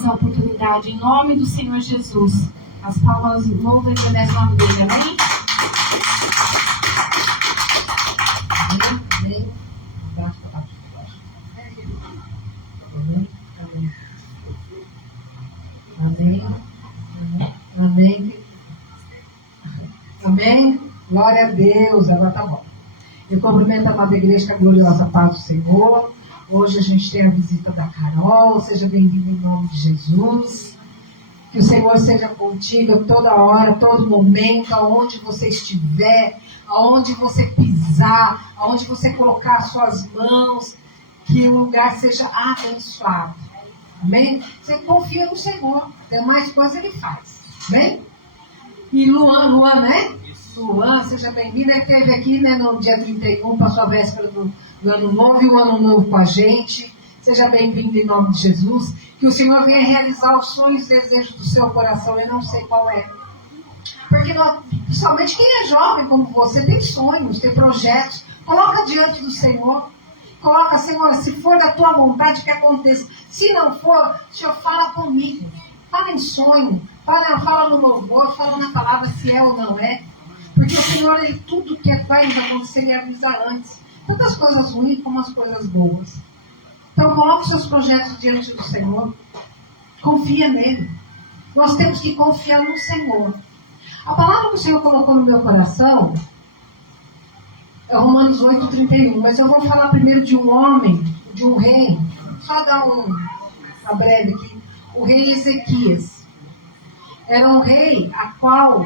agradecemos a oportunidade, em nome do Senhor Jesus. As palmas louvam e agradecem o nome dele, amém? Amém. Amém. Amém. Amém. Glória a Deus. Agora tá bom. Eu cumprimento a amada igreja com a gloriosa paz do Senhor. Hoje a gente tem a visita da Carol. Seja bem-vindo em nome de Jesus. Que o Senhor seja contigo toda hora, todo momento, aonde você estiver, aonde você pisar, aonde você colocar as suas mãos, que o lugar seja abençoado. Amém? Você confia no Senhor, tem mais coisa Ele faz. Amém? E Luan, né? Luan, seja bem-vindo. Ele esteve aqui, né, no dia 31, passou a véspera do ano novo e o ano novo com a gente. Seja bem-vindo em nome de Jesus. Que o Senhor venha realizar os sonhos e desejos do seu coração. Eu não sei qual é. Porque principalmente quem é jovem como você tem sonhos, tem projetos. Coloca diante do Senhor. Coloca, Senhor, se for da tua vontade que aconteça. Se não for, Senhor, fala comigo. Fala em sonho. Fala no louvor. Fala na palavra se é ou não é. Porque o Senhor, Ele, tudo que vai acontecer, Ele avisa antes. Tanto as coisas ruins como as coisas boas. Então, coloque seus projetos diante do Senhor. Confia nele. Nós temos que confiar no Senhor. A palavra que o Senhor colocou no meu coração é Romanos 8:31. Mas eu vou falar primeiro de um homem, de um rei. Só dar uma breve aqui. O rei Ezequias. Era um rei a qual,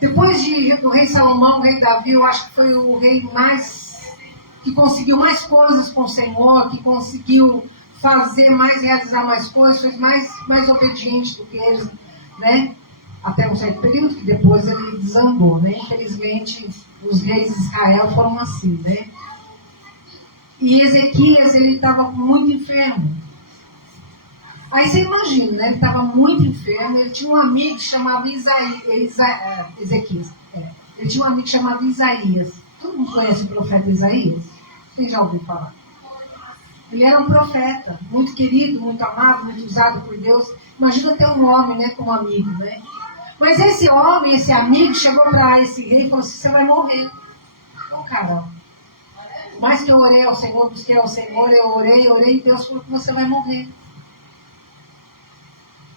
depois do rei Salomão, o rei Davi, eu acho que foi o rei que conseguiu mais coisas com o Senhor, que conseguiu realizar mais coisas, foi mais obediente do que eles, né? Até um certo período, que depois ele desandou, né? Infelizmente, os reis de Israel foram assim, né? E Ezequias, ele estava muito enfermo. Aí você imagina, né? Ele estava muito enfermo, ele tinha um amigo chamado Ezequias. Ele tinha um amigo chamado Isaías. Todo mundo conhece o profeta Isaías? Quem já ouviu falar? Ele era um profeta, muito querido, muito amado, muito usado por Deus. Imagina ter um homem, né, como amigo, né? Mas esse homem, esse amigo, chegou para esse rei e falou assim: você vai morrer. Não, caramba. Mais que eu orei ao Senhor, busquei ao Senhor, eu orei, e Deus falou que você vai morrer.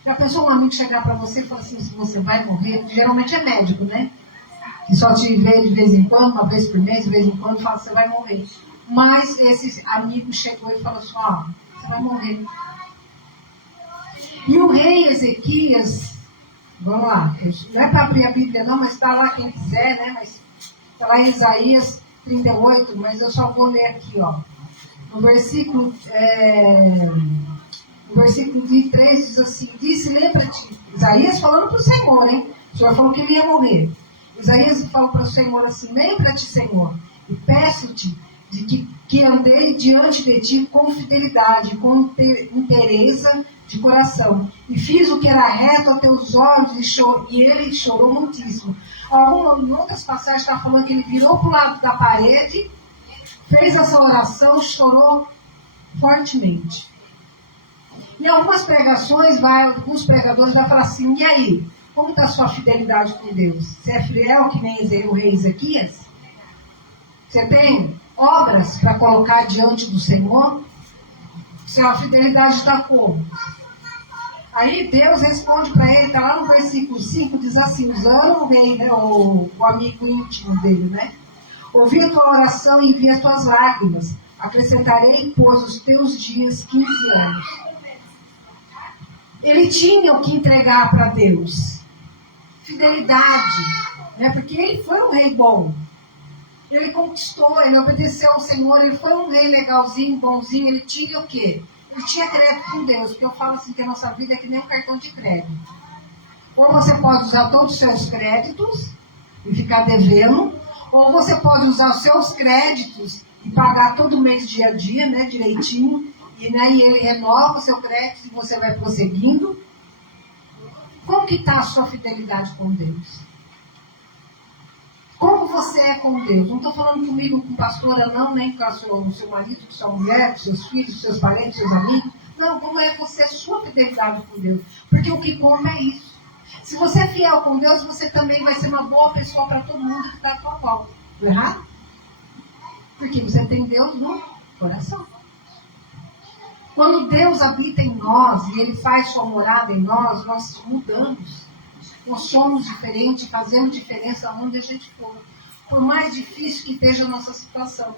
Já pensou um amigo chegar para você e falar assim: você vai morrer? Geralmente é médico, né? Que só te vê de vez em quando, uma vez por mês, de vez em quando, fala: você vai morrer. Mas esse amigo chegou e falou assim: ó, você vai morrer. E o rei Ezequias, vamos lá, não é para abrir a Bíblia não, mas está lá quem quiser, né? Mas está lá em Isaías 38, mas eu só vou ler aqui, ó. No versículo 3 diz assim: disse, lembra-te, Isaías falando para o Senhor, hein? O Senhor falou que ele ia morrer. Isaías falou para o Senhor assim: lembra-te, Senhor, e peço-te de que andei diante de ti com fidelidade, com inteireza de coração, e fiz o que era reto a teus olhos, e ele chorou muitíssimo. Em outras passagens está falando que ele virou para o lado da parede, fez essa oração, chorou fortemente. Em algumas pregações, alguns pregadores vão falar assim: e aí, como está a sua fidelidade com Deus? Você é fiel que nem o rei Ezequias? Você tem obras para colocar diante do Senhor? Se a fidelidade está como? Aí Deus responde para ele, está lá no versículo 5, diz assim, usando o amigo íntimo dele, né? Ouvi a tua oração e vi as tuas lágrimas. Acrescentarei, pois, os teus dias 15 anos. Ele tinha o que entregar para Deus. Fidelidade, né? Porque ele foi um rei bom. Ele conquistou, ele obedeceu ao Senhor, ele foi um rei legalzinho, bonzinho. Ele tinha o quê? Ele tinha crédito com Deus, porque eu falo assim que a nossa vida é que nem um cartão de crédito. Ou você pode usar todos os seus créditos e ficar devendo, ou você pode usar os seus créditos e pagar todo mês, dia a dia, né, direitinho, e ele renova o seu crédito e você vai prosseguindo. Como que está a sua fidelidade com Deus? Como você é com Deus? Não estou falando comigo, com pastora, não, nem com o seu marido, com sua mulher, com seus filhos, com seus parentes, com seus amigos. Não, como é você, a sua fidelidade com Deus. Porque o que conta é isso. Se você é fiel com Deus, você também vai ser uma boa pessoa para todo mundo que está à sua volta. Não é errado? Porque você tem Deus no coração. Quando Deus habita em nós e Ele faz sua morada em nós, nós mudamos. Nós somos diferentes, fazemos diferença onde a gente for. Por mais difícil que esteja a nossa situação.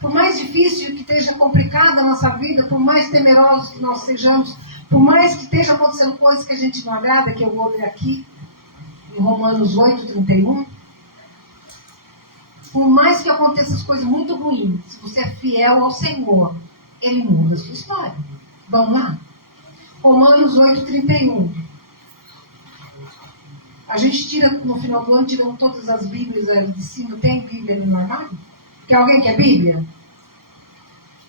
Por mais difícil que esteja complicada a nossa vida, por mais temerosos que nós sejamos, por mais que esteja acontecendo coisas que a gente não agrada, que eu vou ler aqui, em Romanos 8:31, por mais que aconteçam as coisas muito ruins, se você é fiel ao Senhor, Ele muda a sua história. Vamos lá? Romanos 8:31. A gente tira, no final do ano, tiramos todas as Bíblias de cima. Tem Bíblia ali no armário? Tem alguém que quer Bíblia?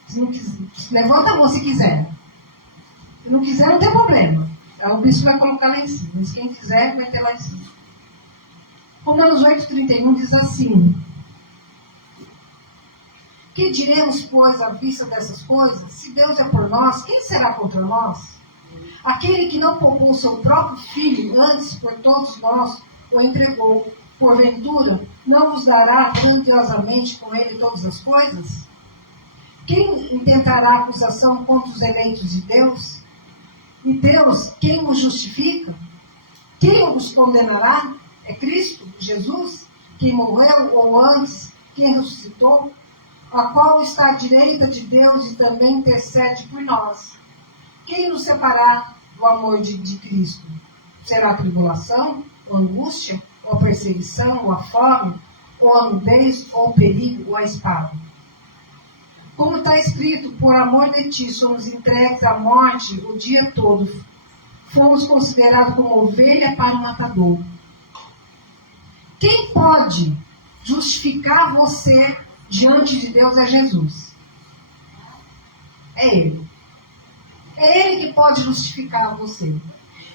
Se não quiser, levanta a mão se quiser. Se não quiser, não tem problema. O bispo vai colocar lá em cima. Mas quem quiser, vai ter lá em cima. Romanos 8:31 diz assim: que diremos, pois, à vista dessas coisas? Se Deus é por nós, quem será contra nós? Aquele que não poupou o seu próprio filho, antes por todos nós o entregou, porventura, não vos dará grandiosamente com ele todas as coisas? Quem intentará acusação contra os eleitos de Deus? E Deus, quem os justifica? Quem os condenará? É Cristo, Jesus, quem morreu, ou antes, quem ressuscitou, a qual está à direita de Deus e também intercede por nós. Quem nos separar do amor de Cristo? Será a tribulação, ou angústia, ou a perseguição, ou a fome, ou a nudez, ou o perigo, ou a espada? Como está escrito, por amor de ti somos entregues à morte o dia todo. Fomos considerados como ovelha para o matador. Quem pode justificar você diante de Deus é Jesus. É Ele. É Ele que pode justificar você.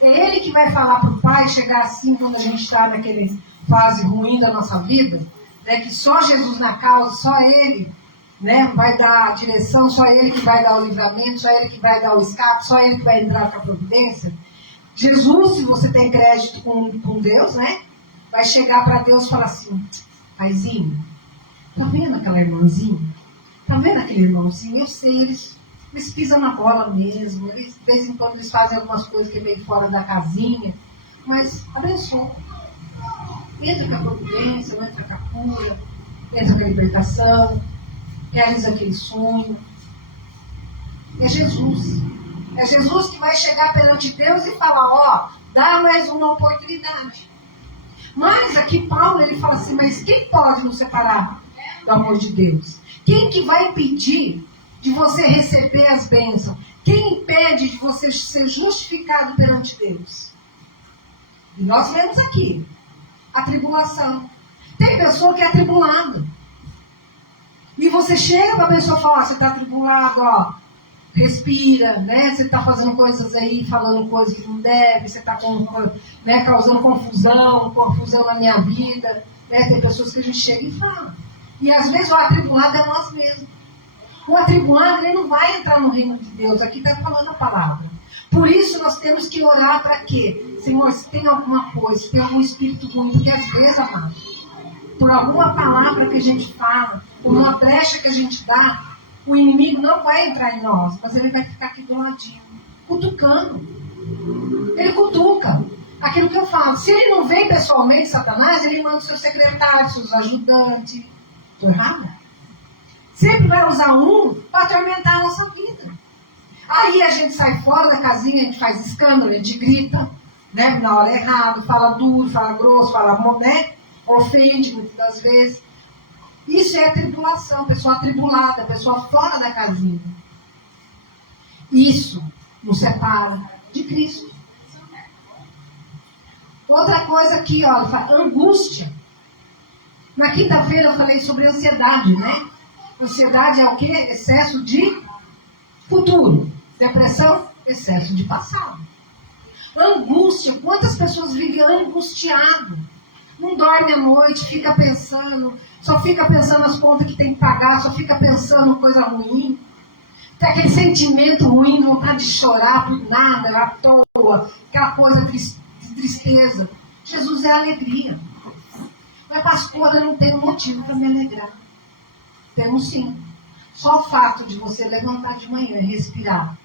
É Ele que vai falar para o Pai, chegar assim quando a gente está naquela fase ruim da nossa vida, né, que só Jesus na causa, só Ele, né, vai dar a direção, só Ele que vai dar o livramento, só Ele que vai dar o escape, só Ele que vai entrar com a providência. Jesus, se você tem crédito com Deus, né, vai chegar para Deus e falar assim: Paizinho, tá vendo aquela irmãzinha? Tá vendo aquele irmãozinho? Eu sei, eles pisam na bola mesmo, eles, de vez em quando eles fazem algumas coisas que vem fora da casinha, mas abençoa. Entra com a providência, entra com a cura, entra com a libertação, realiza aquele sonho. É Jesus. É Jesus que vai chegar perante Deus e falar: ó, dá mais uma oportunidade. Mas aqui Paulo, ele fala assim: mas quem pode nos separar do amor de Deus? Quem que vai impedir de você receber as bênçãos? Quem impede de você ser justificado perante Deus? E nós vemos aqui a tribulação. Tem pessoa que é atribulada. E você chega para a pessoa e fala: você está atribulado, ó, respira, né? Você está fazendo coisas aí, falando coisas que não deve, você está né, causando confusão na minha vida. Né? Tem pessoas que a gente chega e fala. E às vezes o atribulado é nós mesmos. O atribulado, ele não vai entrar no reino de Deus. Aqui está falando a palavra. Por isso nós temos que orar para quê? Senhor, se tem alguma coisa, se tem algum espírito ruim, porque às vezes, amado, por alguma palavra que a gente fala, por uma brecha que a gente dá, o inimigo não vai entrar em nós, mas ele vai ficar aqui do ladinho, cutucando. Ele cutuca. Aquilo que eu falo, se ele não vem pessoalmente, Satanás, ele manda os seus secretários, seus ajudantes. Estou errada? Sempre vai usar um para atormentar a nossa vida. Aí a gente sai fora da casinha, a gente faz escândalo, a gente grita, né, na hora errada, fala duro, fala grosso, fala, né, ofende muitas das vezes. Isso é tribulação, pessoa atribulada, pessoa fora da casinha. Isso nos separa de Cristo. Outra coisa aqui, ó, angústia. Na quinta-feira eu falei sobre ansiedade, né? Ansiedade é o quê? Excesso de futuro. Depressão, excesso de passado. Angústia, quantas pessoas vivem angustiado? Não dorme à noite, fica pensando, só fica pensando nas contas que tem que pagar, só fica pensando coisa ruim. Tem aquele sentimento ruim chorar por nada, à toa, aquela coisa de tristeza. Jesus é alegria. Mas, pastora, eu não tenho motivo para me alegrar. Temos sim. Só o fato de você levantar de manhã e respirar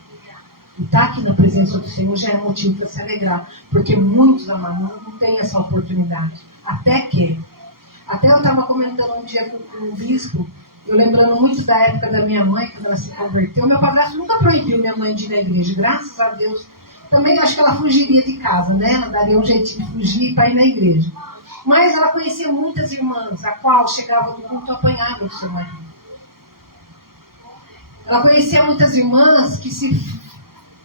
e estar aqui na presença do Senhor já é motivo para se alegrar. Porque muitos, amados, não têm essa oportunidade. Até eu estava comentando um dia com um bispo, eu lembrando muito da época da minha mãe, quando ela se converteu. Meu padrasto nunca proibiu minha mãe de ir na igreja, graças a Deus. Também acho que ela fugiria de casa, né? Ela daria um jeitinho de fugir para ir na igreja. Mas ela conhecia muitas irmãs, a qual chegava do culto apanhada do seu marido. Ela conhecia muitas irmãs que, se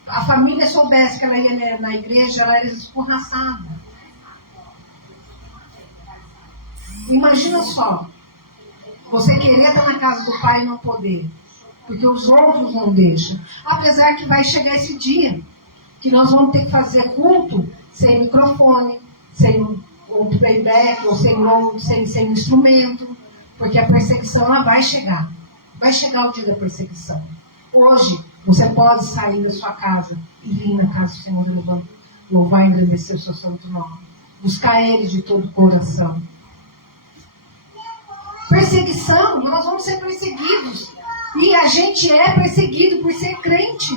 a família soubesse que ela ia na igreja, ela era escorraçada. Imagina só, você querer estar na casa do pai e não poder, porque os outros não deixam. Apesar que vai chegar esse dia, que nós vamos ter que fazer culto sem microfone, sem um playback, ou sem instrumento, porque a perseguição ela vai chegar. Vai chegar o dia da perseguição. Hoje, você pode sair da sua casa e vir na casa do Senhor louvar e engrandecer o seu santo nome. Buscar Ele de todo o coração. Perseguição, nós vamos ser perseguidos. E a gente é perseguido por ser crente.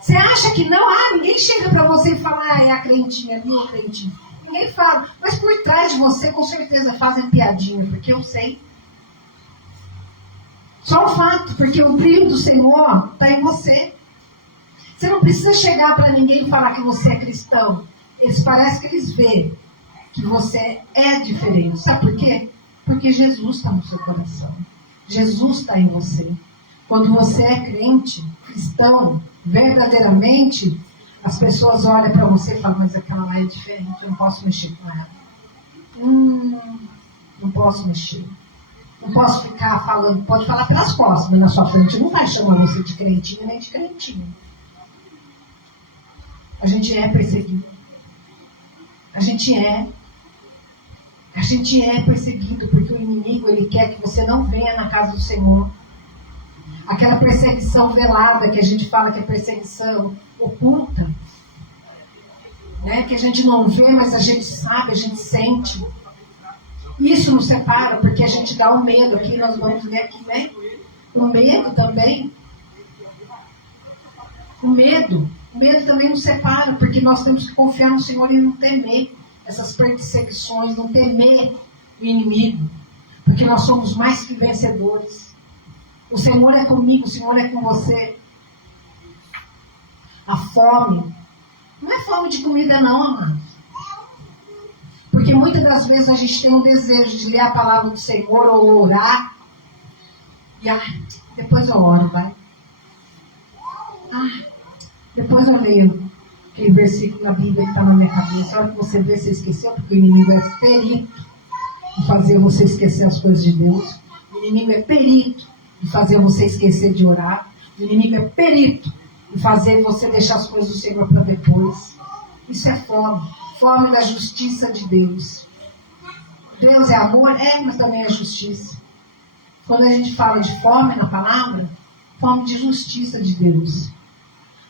Você acha que não? Ninguém chega para você e fala, é a crentinha ali, o crentinho. Ninguém fala. Mas por trás de você, com certeza, fazem piadinha, porque eu sei. Só o fato, porque o brilho do Senhor está em você. Você não precisa chegar para ninguém e falar que você é cristão. Parece que eles veem que você é diferente. Sabe por quê? Porque Jesus está no seu coração. Jesus está em você. Quando você é crente, cristão, verdadeiramente, as pessoas olham para você e falam, mas aquela lá é diferente, eu não posso mexer com ela. Não posso mexer. Não posso ficar falando, pode falar pelas costas, mas na sua frente não vai chamar você de crentinho nem de crentinho. A gente é perseguido. A gente é perseguido porque o inimigo, ele quer que você não venha na casa do Senhor. Aquela perseguição velada que a gente fala que é perseguição oculta, né? Que a gente não vê, mas a gente sabe, a gente sente. Isso nos separa porque a gente dá o medo. Aqui nós vamos ver aqui, né? O medo também. O medo também nos separa, porque nós temos que confiar no Senhor e não temer essas perseguições, não temer o inimigo, porque nós somos mais que vencedores. O Senhor é comigo, o Senhor é com você. A fome não é fome de comida não, amados. Porque muitas das vezes a gente tem um desejo de ler a palavra do Senhor ou orar. E depois eu oro, vai. Depois eu leio aquele versículo na Bíblia que está na minha cabeça. A hora que você vê, você esqueceu, porque o inimigo é perito em fazer você esquecer as coisas de Deus. O inimigo é perito em fazer você esquecer de orar. O inimigo é perito em fazer você deixar as coisas do Senhor para depois. Isso é fome. Fome da justiça de Deus. Deus é amor? Mas também é justiça. Quando a gente fala de fome na palavra, fome de justiça de Deus.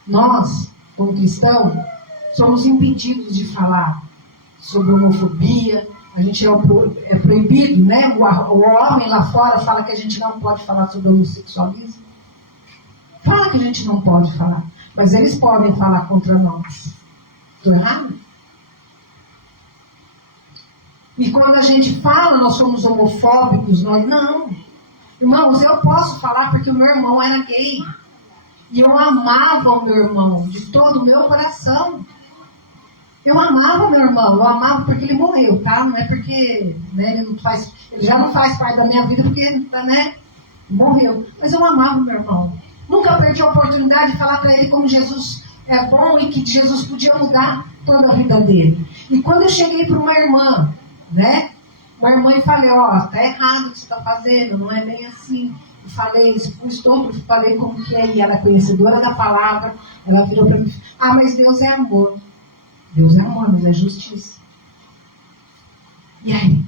Nós, como cristãos, somos impedidos de falar sobre homofobia. A gente é proibido, né? O homem lá fora fala que a gente não pode falar sobre homossexualismo. Fala que a gente não pode falar. Mas eles podem falar contra nós. Estou errado? E quando a gente fala, nós somos homofóbicos, nós não. Irmãos, eu posso falar porque o meu irmão era gay. E eu amava o meu irmão de todo o meu coração. Eu amava o meu irmão, eu amava porque ele morreu, tá? Não é porque, né, ele já não faz parte da minha vida porque, né, morreu. Mas eu amava o meu irmão. Nunca perdi a oportunidade de falar para ele como Jesus é bom e que Jesus podia mudar toda a vida dele. E quando eu cheguei para uma irmã, né? Uma irmã e falei, tá errado o que você está fazendo, não é bem assim. Eu falei, expus todo, falei como que é, e ela é conhecedora da palavra, ela virou para mim, mas Deus é amor. Deus é amor, mas é justiça. E aí?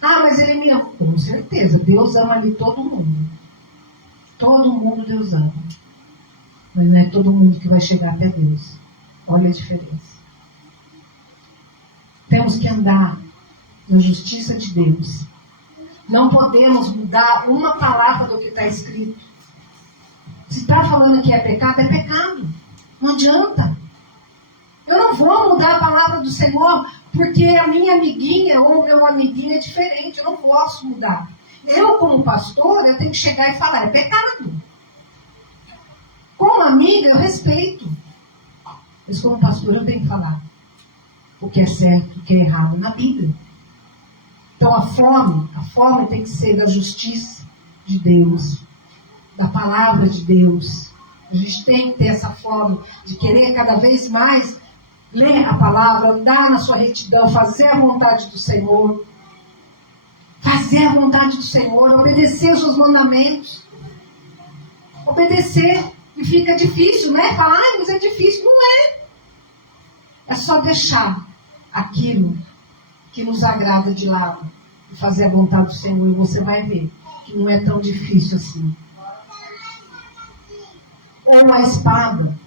Mas ele me ama. Com certeza, Deus ama ali todo mundo. Todo mundo Deus ama. Mas não é todo mundo que vai chegar até Deus. Olha a diferença. Temos que andar na justiça de Deus. Não podemos mudar uma palavra do que está escrito. Se está falando que é pecado, é pecado. Não adianta. Eu não vou mudar a palavra do Senhor porque a minha amiguinha ou o meu amiguinho é diferente. Eu não posso mudar. Eu, como pastor, eu tenho que chegar e falar, é pecado. Como amiga, eu respeito. Mas como pastor, eu tenho que falar o que é certo, o que é errado na Bíblia. Então a fome tem que ser da justiça de Deus, da palavra de Deus. A gente tem que ter essa fome de querer cada vez mais ler a palavra, andar na sua retidão, fazer a vontade do Senhor. Fazer a vontade do Senhor, obedecer os seus mandamentos. Obedecer. E fica difícil, né? Falar, mas é difícil. Não é. É só deixar aquilo que nos agrada de lado e fazer a vontade do Senhor. E você vai ver que não é tão difícil assim. Ou a espada.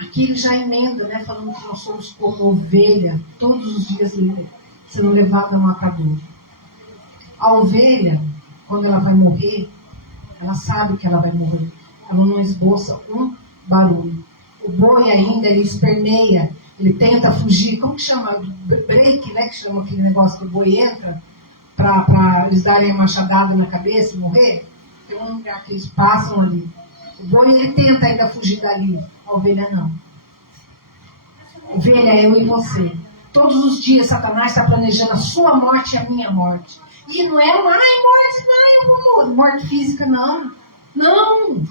Aqui ele já emenda, né? Falando que nós somos como ovelha, todos os dias sendo levada a um matador. A ovelha, quando ela vai morrer, ela sabe que ela vai morrer. Ela não esboça um barulho. O boi ainda, ele esperneia, ele tenta fugir. Como que chama? Break, né? Que chama aquele negócio que o boi entra para eles darem a machadada na cabeça e morrer. Tem um lugar que eles passam ali. O boi, ele tenta ainda fugir dali. A ovelha não. A ovelha é eu e você. Todos os dias Satanás está planejando a sua morte e a minha morte. E não é uma, morte, não, eu vou morrer. Morte física, não. Não.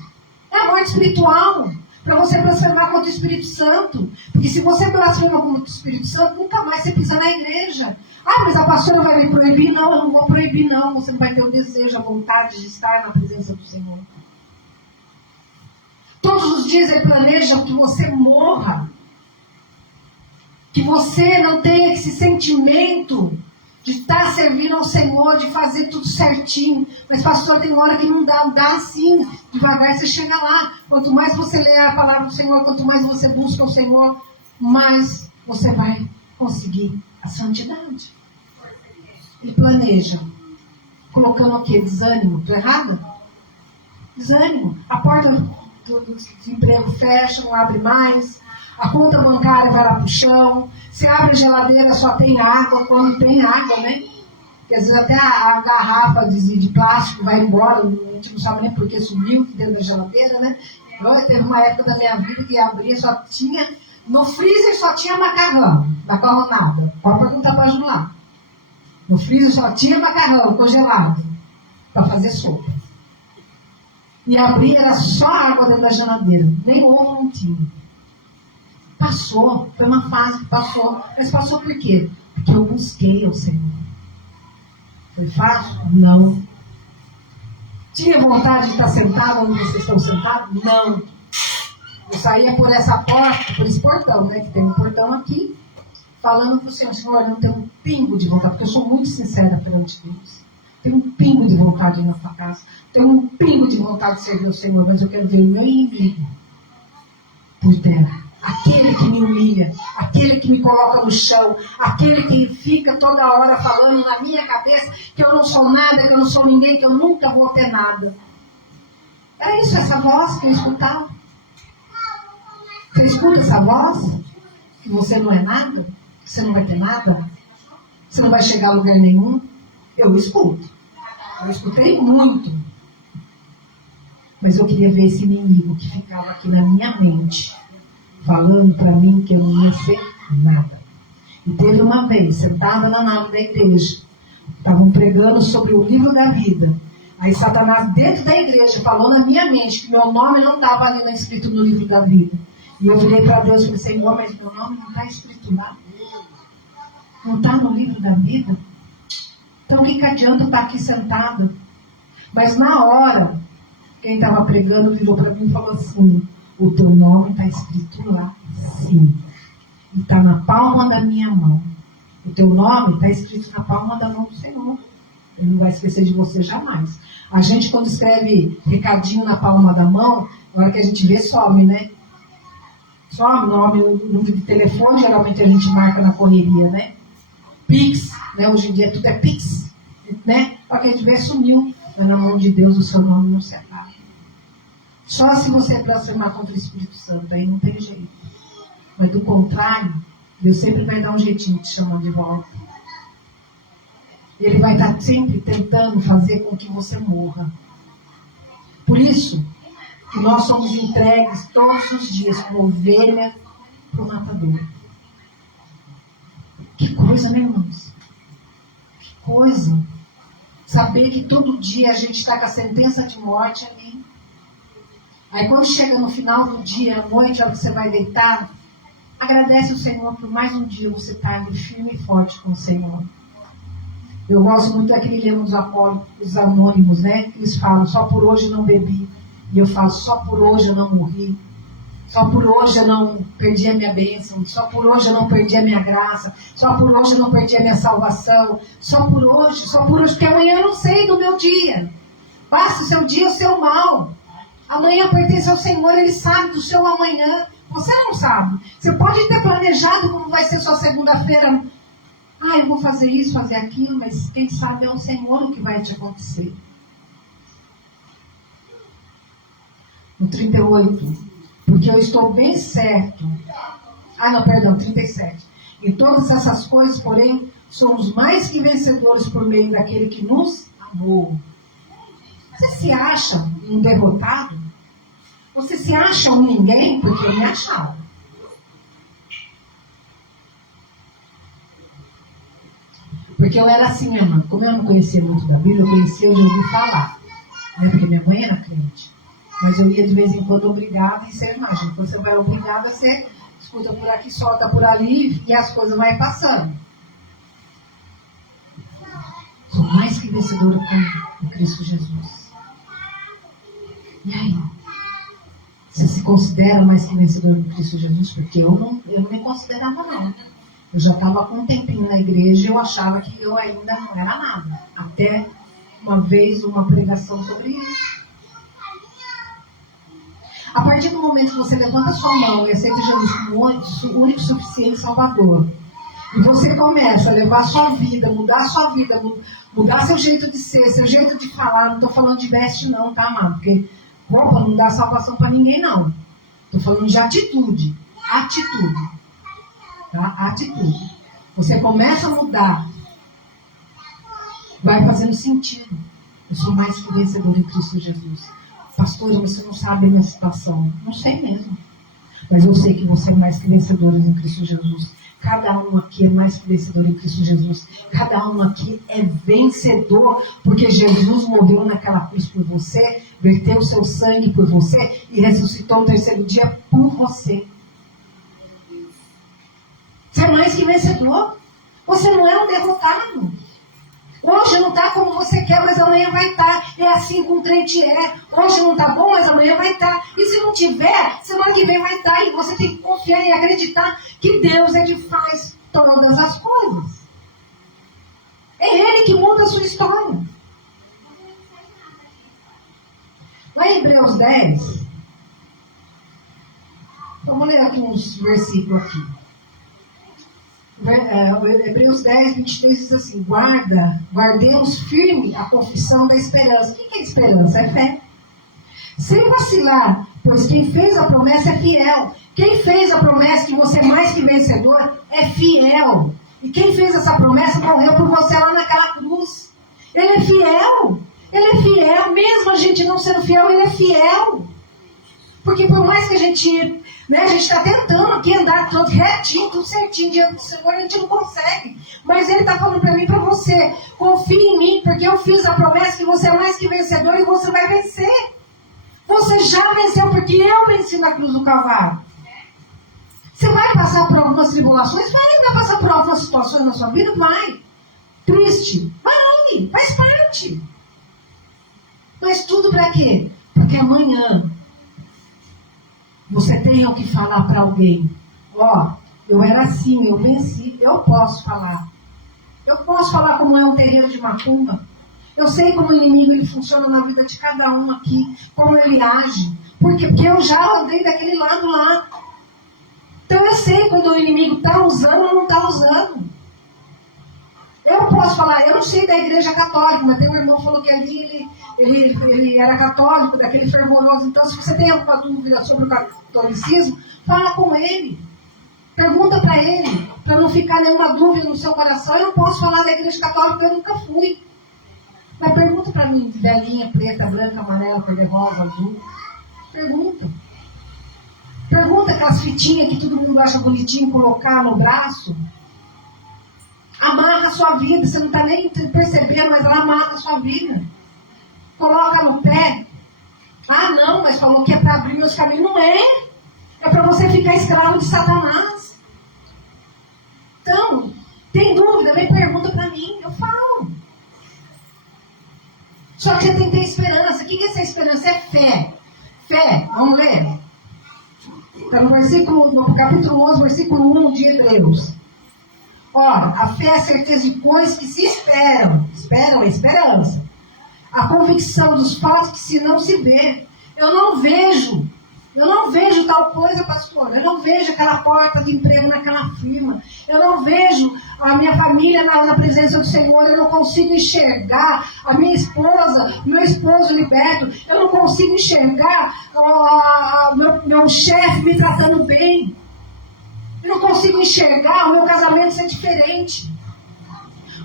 É a morte espiritual. Para você blasfemar contra o Espírito Santo. Porque se você blasfema contra o Espírito Santo, nunca mais você pisa na igreja. Ah, mas a pastora vai me proibir? Não, eu não vou proibir, não. Você não vai ter o desejo, a vontade de estar na presença do Senhor. Todos os dias ele planeja que você morra. Que você não tenha esse sentimento de estar servindo ao Senhor, de fazer tudo certinho. Mas, pastor, tem uma hora que não dá assim. Devagar você chega lá. Quanto mais você lê a palavra do Senhor, quanto mais você busca o Senhor, mais você vai conseguir a santidade. Ele planeja. Colocando o quê? Desânimo. Estou errada? Desânimo. A porta do emprego fecha, não abre mais. A conta bancária vai lá pro chão. Se abre a geladeira, só tem água. Quando tem água, né? Porque às vezes até a garrafa de plástico vai embora. A gente não sabe nem por que sumiu dentro da geladeira, né? Teve uma época da minha vida que abria, só tinha... No freezer só tinha macarronada. Pode perguntar para Jular. No freezer só tinha macarrão congelado. Para fazer sopa. E abria, era só água dentro da geladeira. Nem ovo não tinha. Passou, foi uma fase que passou. Mas passou por quê? Porque eu busquei o Senhor. Foi fácil? Não. Tinha vontade de estar sentado onde vocês estão sentados? Não. Eu saía por essa porta, por esse portão, né? Que tem um portão aqui, falando para o Senhor, Senhor, eu não tenho um pingo de vontade, porque eu sou muito sincera perante Deus. Tenho um pingo de vontade na sua casa. Tenho um pingo de vontade de servir o Senhor, mas eu quero ver o meu inimigo por terra. Aquele que me humilha, aquele que me coloca no chão, aquele que fica toda hora falando na minha cabeça que eu não sou nada, que eu não sou ninguém, que eu nunca vou ter nada. Era isso, essa voz que eu escutava. Você escuta essa voz? Que você não é nada? Que você não vai ter nada? Você não vai chegar a lugar nenhum? Eu escuto. Eu escutei muito. Mas eu queria ver esse inimigo que ficava aqui na minha mente, falando para mim que eu não ia ser nada. E teve uma vez, sentada na nave da igreja, estavam pregando sobre o livro da vida. Aí Satanás, dentro da igreja, falou na minha mente que meu nome não estava ali escrito no livro da vida. E eu virei para Deus e falei, Senhor, mas meu nome não está escrito lá. Não está no livro da vida. Então o que adianta estar aqui sentada? Mas na hora, quem estava pregando virou para mim e falou assim, o teu nome está escrito lá, sim. E está na palma da minha mão. O teu nome está escrito na palma da mão do Senhor. Ele não vai esquecer de você jamais. A gente, quando escreve recadinho na palma da mão, na hora que a gente vê, some, né? Some, nome, número de telefone, geralmente a gente marca na correria, né? Pix, né? Hoje em dia tudo é Pix, né? Na hora que a gente vê, sumiu. Mas na mão de Deus o seu nome não se apaga. Só se você blasfemar contra o Espírito Santo, aí não tem jeito. Mas do contrário, Deus sempre vai dar um jeitinho de te chamar de volta. Ele vai estar sempre tentando fazer com que você morra. Por isso que nós somos entregues todos os dias como ovelha para o matador. Que coisa, né, irmãos? Que coisa. Saber que todo dia a gente está com a sentença de morte ali. Aí quando chega no final do dia, à noite, a hora que você vai deitar, agradece o Senhor por mais um dia você estar ali firme e forte com o Senhor. Eu gosto muito daquele livro dos Apóstolos Anônimos, né? Que eles falam, só por hoje não bebi. E eu falo, só por hoje eu não morri. Só por hoje eu não perdi a minha bênção. Só por hoje eu não perdi a minha graça. Só por hoje eu não perdi a minha salvação. Só por hoje, porque amanhã eu não sei do meu dia. Basta o seu dia, o seu mal. Amanhã pertence ao Senhor, Ele sabe do seu amanhã. Você não sabe. Você pode ter planejado como vai ser sua segunda-feira. Ah, eu vou fazer isso, fazer aquilo, mas quem sabe é o Senhor o que vai te acontecer. No 38, porque eu estou bem certo. 37. Em todas essas coisas, porém, somos mais que vencedores por meio daquele que nos amou. Você se acha um derrotado? Você se acha um ninguém? Porque eu me achava. Porque eu era assim, irmã. Como eu não conhecia muito da Bíblia, eu conhecia, eu já ouvi falar. Né? Porque minha mãe era crente. Mas eu ia de vez em quando obrigada, e você imagina, quando você vai obrigada, você escuta por aqui, solta por ali, e as coisas vão passando. Sou mais que vencedora com Cristo Jesus. E aí? Você se considera mais que vencedor com Cristo Jesus? Porque eu não me considerava, não. Eu já estava com um tempinho na igreja e eu achava que eu ainda não era nada. Até uma vez, uma pregação sobre isso. A partir do momento que você levanta a sua mão e aceita Jesus como o único suficiente Salvador, e você começa a levar a sua vida, mudar a sua vida, mudar seu jeito de ser, seu jeito de falar, não estou falando de veste não, tá, amado? Porque roupa não dá salvação para ninguém, não. Estou falando de atitude. Atitude. Tá? Atitude. Você começa a mudar, vai fazendo sentido. Eu sou mais que vencedor em Cristo Jesus. Pastora, você não sabe a minha situação. Não sei mesmo. Mas eu sei que você é mais que vencedor em Cristo Jesus. Cada um aqui é mais que vencedor em Cristo Jesus. Cada um aqui é vencedor, porque Jesus morreu naquela cruz por você, verteu o seu sangue por você e ressuscitou no terceiro dia por você. Você é mais que vencedor. Você não é um derrotado. Hoje não está como você quer, mas amanhã vai estar. É assim que um crente é. Hoje não está bom, mas amanhã vai estar. E se não tiver, semana que vem vai estar. E você tem que confiar e acreditar que Deus é que faz todas as coisas. É Ele que muda a sua história. Lá em Hebreus 10, vamos ler aqui uns versículos aqui. Hebreus 10, 23 diz assim: guardemos firme a confissão da esperança. O que é esperança? É fé. Sem vacilar, pois quem fez a promessa é fiel. Quem fez a promessa que você é mais que vencedor é fiel. E quem fez essa promessa morreu por você lá naquela cruz. Ele é fiel. Ele é fiel. Mesmo a gente não sendo fiel, ele é fiel. Porque por mais que a gente está tentando aqui andar tudo retinho, tudo certinho diante do Senhor, a gente não consegue. Mas Ele está falando para mim e para você: confie em mim, porque eu fiz a promessa que você é mais que vencedor e você vai vencer. Você já venceu, porque eu venci na cruz do Calvário. Você vai passar por algumas tribulações? Vai passar por algumas situações na sua vida? Vai. Triste? Vai, faz parte. Mas tudo para quê? Porque amanhã você tem o que falar para alguém. Eu era assim, eu venci, eu posso falar. Eu posso falar como é um terreiro de macumba. Eu sei como o inimigo ele funciona na vida de cada um aqui, como ele age. Por quê? Porque eu já andei daquele lado lá. Então eu sei quando o inimigo está usando ou não está usando. Eu posso falar, eu não sei da igreja católica, mas tem um irmão que falou que ali ele era católico, daquele fervoroso. Então, se você tem alguma dúvida sobre o catolicismo, fala com ele. Pergunta para ele, para não ficar nenhuma dúvida no seu coração. Eu não posso falar da igreja católica, porque eu nunca fui. Mas pergunta para mim, velhinha, preta, branca, amarela, cor-de-rosa, azul. Pergunta. Pergunta aquelas fitinhas que todo mundo acha bonitinho colocar no braço. Amarra a sua vida, você não está nem percebendo, mas ela amarra a sua vida. Coloca no pé. Ah, não, mas falou que é para abrir meus caminhos. Não é. É para você ficar escravo de Satanás. Então, tem dúvida? Vem pergunta para mim, eu falo. Só que você tem que ter esperança. O que é essa esperança? É fé. Fé, vamos ler. Está no capítulo 11, versículo 1 de Hebreus. Ora, a fé é a certeza de coisas que se esperam. Esperam é esperança. A convicção dos fatos que se não se vê. Eu não vejo tal coisa, pastor. Eu não vejo aquela porta de emprego naquela firma. Eu não vejo a minha família na presença do Senhor. Eu não consigo enxergar a minha esposa, meu esposo liberto. Eu não consigo enxergar meu chefe me tratando bem. Eu não consigo enxergar o meu casamento ser diferente.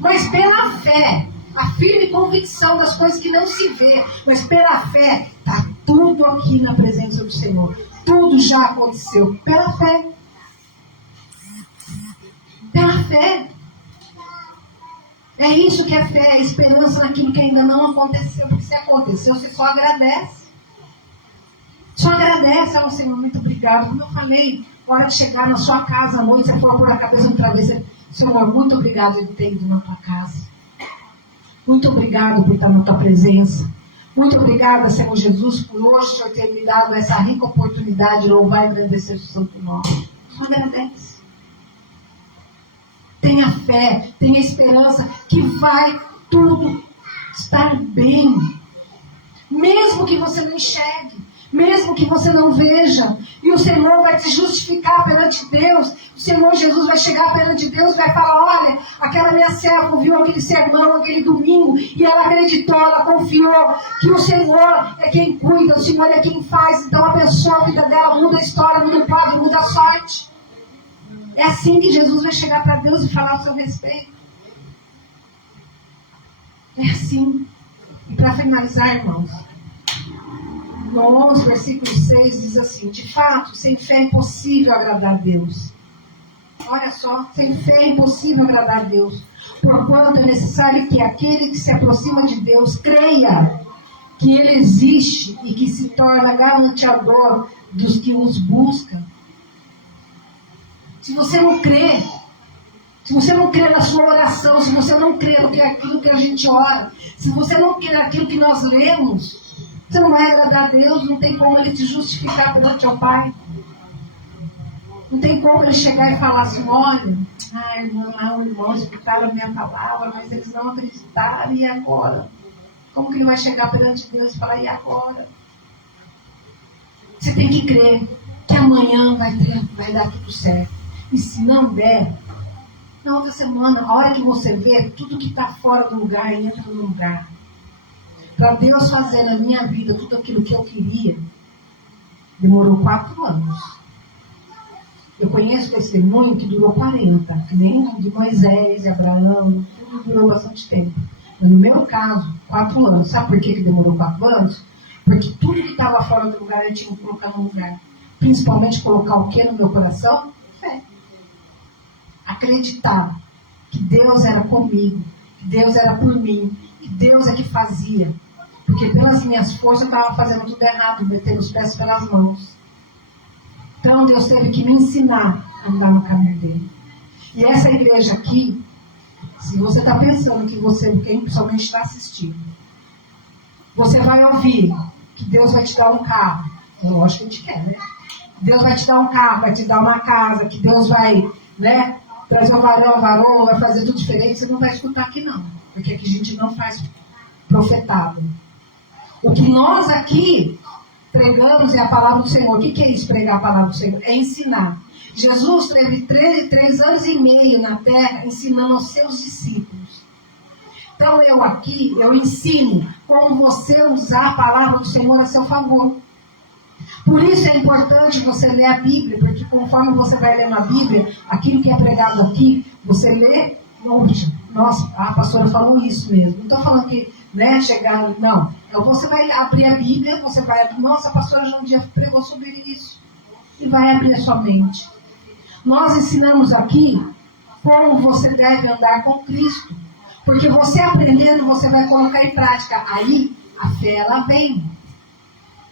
Mas pela fé, a firme convicção das coisas que não se vê, mas pela fé, está tudo aqui na presença do Senhor. Tudo já aconteceu. Pela fé. Pela fé. É isso que é fé, é esperança naquilo que ainda não aconteceu. Porque se aconteceu, você só agradece. Só agradece ao Senhor. Muito obrigado. Como eu falei, hora de chegar na sua casa à noite, você for pôr a cabeça no travesseiro. Senhor, muito obrigado por ter ido na tua casa. Muito obrigado por estar na tua presença. Muito obrigada, Senhor Jesus, por hoje o Senhor ter me dado essa rica oportunidade de louvar e agradecer o santo nome. Só agradece. Tenha fé, tenha esperança que vai tudo estar bem. Mesmo que você não enxergue, mesmo que você não veja, e o Senhor vai te justificar perante Deus. O Senhor Jesus vai chegar perante Deus e vai falar: olha, aquela minha serva ouviu aquele sermão, aquele domingo, e ela acreditou, ela confiou que o Senhor é quem cuida, o Senhor é quem faz. Então abençoa a vida dela, muda a história, muda o quadro, muda a sorte. É assim que Jesus vai chegar para Deus e falar ao seu respeito. É assim. E para finalizar, irmãos, no 11, versículo 6, diz assim: de fato, sem fé é impossível agradar a Deus. Olha só, sem fé é impossível agradar a Deus. Porquanto é necessário que aquele que se aproxima de Deus creia que Ele existe e que se torna garantiador dos que os buscam. Se você não crê, se você não crê na sua oração, se você não crê naquilo que a gente ora, se você não crê naquilo que nós lemos, você não vai agradar a Deus. Não tem como Ele te justificar perante o Pai. Não tem como Ele chegar e falar assim: olha, o irmão escutaram a minha palavra, mas eles não acreditaram, e agora? Como que Ele vai chegar perante Deus e falar: e agora? Você tem que crer que amanhã vai dar tudo certo. E se não der, na outra semana, a hora que você vê, tudo que está fora do lugar entra no lugar. Para Deus fazer na minha vida tudo aquilo que eu queria, demorou 4 anos. Eu conheço testemunho que durou 40, que nem de Moisés, de Abraão, tudo durou bastante tempo. Mas no meu caso, 4 anos. Sabe por que demorou 4 anos? Porque tudo que estava fora do lugar eu tinha que colocar no lugar. Principalmente colocar o que no meu coração? Fé. Acreditar que Deus era comigo, que Deus era por mim, que Deus é que fazia. Porque pelas minhas forças eu estava fazendo tudo errado, metendo os pés pelas mãos. Então Deus teve que me ensinar a andar no caminho dele. E essa igreja aqui, se você está pensando que você, quem principalmente está assistindo, você vai ouvir que Deus vai te dar um carro. Lógico que a gente quer, né? Deus vai te dar um carro, vai te dar uma casa, que Deus vai, né, trazer um varão, vai fazer tudo diferente. Você não vai escutar aqui não. Porque aqui a gente não faz profetado. O que nós aqui pregamos é a palavra do Senhor. O que é isso, pregar a palavra do Senhor? É ensinar. Jesus teve 3 anos e meio na terra ensinando aos seus discípulos. Então eu aqui, eu ensino como você usar a palavra do Senhor a seu favor. Por isso é importante você ler a Bíblia, porque conforme você vai lendo a Bíblia, aquilo que é pregado aqui, você lê, nossa, a pastora falou isso mesmo. Não estou falando que, chegar, não. Então você vai abrir a Bíblia, você vai abrir, nossa, a pastora já um dia pregou sobre isso. E vai abrir a sua mente. Nós ensinamos aqui como você deve andar com Cristo. Porque você aprendendo, você vai colocar em prática. Aí, a fé, ela vem.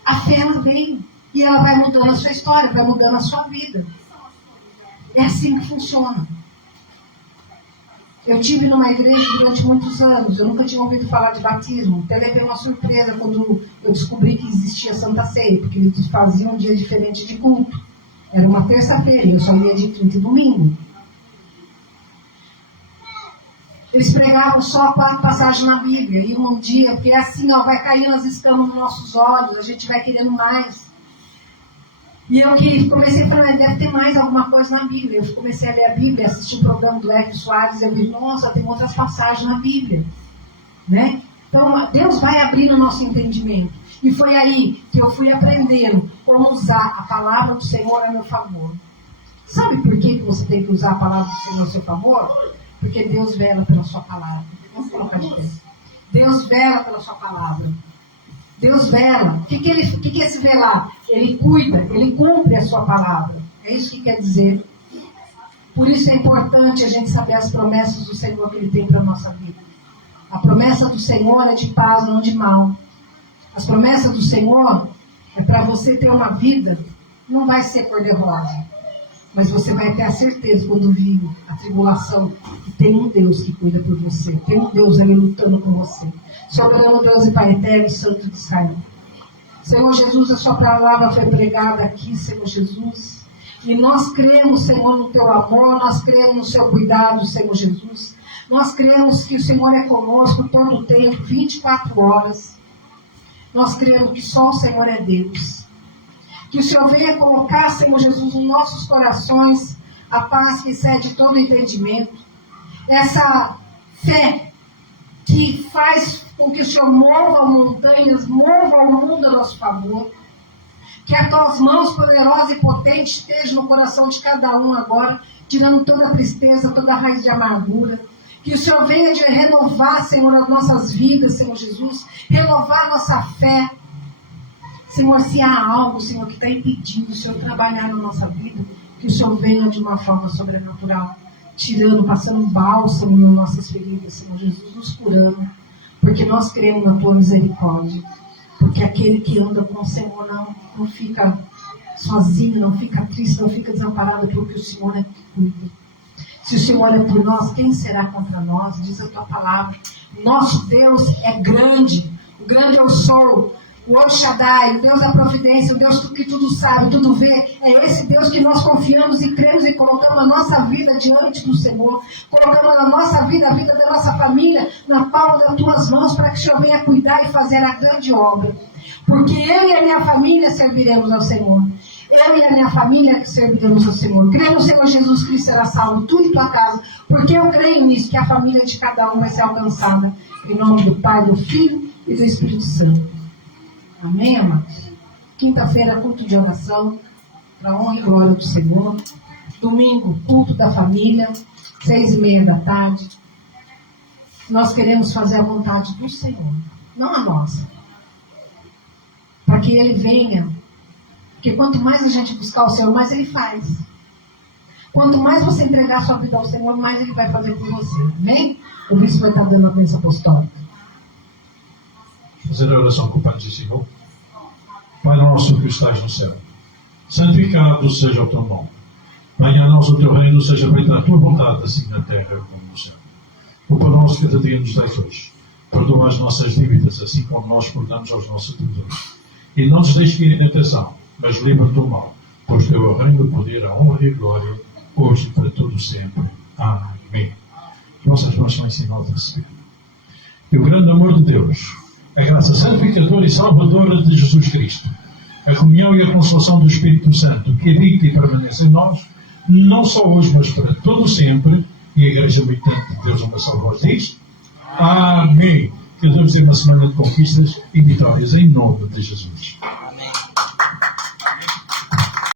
A fé, ela vem. E ela vai mudando a sua história, vai mudando a sua vida. É assim que funciona. Eu tive numa igreja durante muitos anos. Eu nunca tinha ouvido falar de batismo. Até levei uma surpresa quando eu descobri que existia Santa Ceia. Porque eles faziam um dia diferente de culto. Era uma terça-feira, eu só ia de quinta e domingo. Eles pregavam só 4 passagens na Bíblia. E um dia, porque é assim, vai caindo as escamas nos nossos olhos, a gente vai querendo mais. E eu que comecei a falar, deve ter mais alguma coisa na Bíblia. Eu comecei a ler a Bíblia, assisti o programa do Hélio Soares, e eu vi, nossa, tem outras passagens na Bíblia. Né? Então, Deus vai abrindo o nosso entendimento. E foi aí que eu fui aprendendo como usar a palavra do Senhor a meu favor. Sabe por que você tem que usar a palavra do Senhor a seu favor? Porque Deus vela pela sua palavra. Vamos colocar de pé. Deus vela pela sua palavra. Deus vela. O que é esse velar? Ele cuida, ele cumpre a sua palavra. É isso que quer dizer. Por isso é importante a gente saber as promessas do Senhor que Ele tem para a nossa vida. A promessa do Senhor é de paz, não de mal. As promessas do Senhor é para você ter uma vida, não vai ser cor-de-rosa. Mas você vai ter a certeza, quando vir a tribulação, que tem um Deus que cuida por você. Tem um Deus ali lutando por você. Soberano Deus e Pai eterno e Santo de Israel. Senhor Jesus, a sua palavra foi pregada aqui, Senhor Jesus. E nós cremos, Senhor, no teu amor. Nós cremos no seu cuidado, Senhor Jesus. Nós cremos que o Senhor é conosco todo o tempo, 24 horas. Nós cremos que só o Senhor é Deus. Que o Senhor venha colocar, Senhor Jesus, em nossos corações a paz que excede todo entendimento. Essa fé que faz com que o Senhor mova montanhas, mova o mundo a nosso favor. Que as tuas mãos poderosas e potentes estejam no coração de cada um agora, tirando toda a tristeza, toda a raiz de amargura. Que o Senhor venha de renovar, Senhor, as nossas vidas, Senhor Jesus. Renovar a nossa fé. Senhor, se há algo, Senhor, que está impedindo o Senhor trabalhar na nossa vida, que o Senhor venha de uma forma sobrenatural, tirando, passando bálsamo nas nossas feridas, Senhor Jesus, nos curando, porque nós cremos na tua misericórdia, porque aquele que anda com o Senhor não fica sozinho, não fica triste, não fica desamparado, porque o Senhor é que cuida. Se o Senhor é por nós, quem será contra nós? Diz a tua palavra. Nosso Deus é grande, o grande eu sou. O El Shaddai, o Deus da providência, o Deus que tudo sabe, tudo vê. É esse Deus que nós confiamos e cremos e colocamos a nossa vida diante do Senhor. Colocamos a nossa vida, a vida da nossa família, na palma das tuas mãos, para que o Senhor venha cuidar e fazer a grande obra. Porque eu e a minha família serviremos ao Senhor. Eu e a minha família serviremos ao Senhor. Creio no Senhor Jesus Cristo será salvo, tu e tua casa. Porque eu creio nisso, que a família de cada um vai ser alcançada. Em nome do Pai, do Filho e do Espírito Santo. Amém, amados? Quinta-feira, culto de oração, para honra e glória do Senhor. Domingo, culto da família, 6:30 da tarde. Nós queremos fazer a vontade do Senhor, não a nossa. Para que Ele venha. Porque quanto mais a gente buscar o Senhor, mais Ele faz. Quanto mais você entregar sua vida ao Senhor, mais Ele vai fazer por você. Amém? Por isso vai estar dando a bênção apostólica. Fazer a oração com o Pai do Senhor. Pai nosso que estás no céu, santificado seja o teu nome. Venha a nós o teu reino, seja feita a tua vontade, assim na terra como no céu. O pão nosso cada dia nos dás hoje. Perdoa as nossas dívidas, assim como nós perdoamos aos nossos devedores. E não nos deixes cair em tentação, mas livra-nos do mal. Pois teu é o reino, o poder, a honra e a glória, hoje e para todo sempre. Amém. Vossas mãos são em sinal de receber. E o grande amor de Deus, a graça santificadora e salvadora de Jesus Cristo, a comunhão e a consolação do Espírito Santo, que habita e permanece em nós, não só hoje, mas para todo sempre. E a Igreja Militante de Deus, uma só voz diz: Amém. Que Deus dê uma semana de conquistas e vitórias em nome de Jesus.